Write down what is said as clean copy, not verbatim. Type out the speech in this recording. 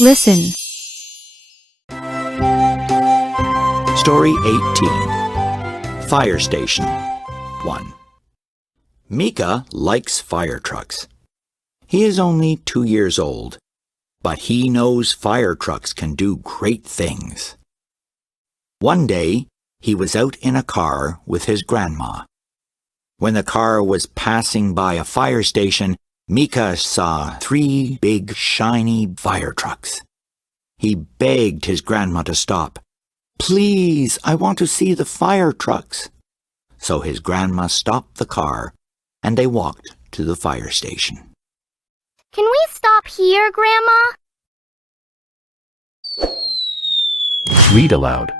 Listen. Story 18. Fire Station 1. Mika likes fire trucks. He is only 2 years old, but he knows fire trucks can do great things. One day, he was out in a car with his grandma. When the car was passing by a fire station, Mika saw 3 big, shiny fire trucks. He begged his grandma to stop. "Please, I want to see the fire trucks." So his grandma stopped the car, and they walked to the fire station. Can we stop here, Grandma? Read aloud.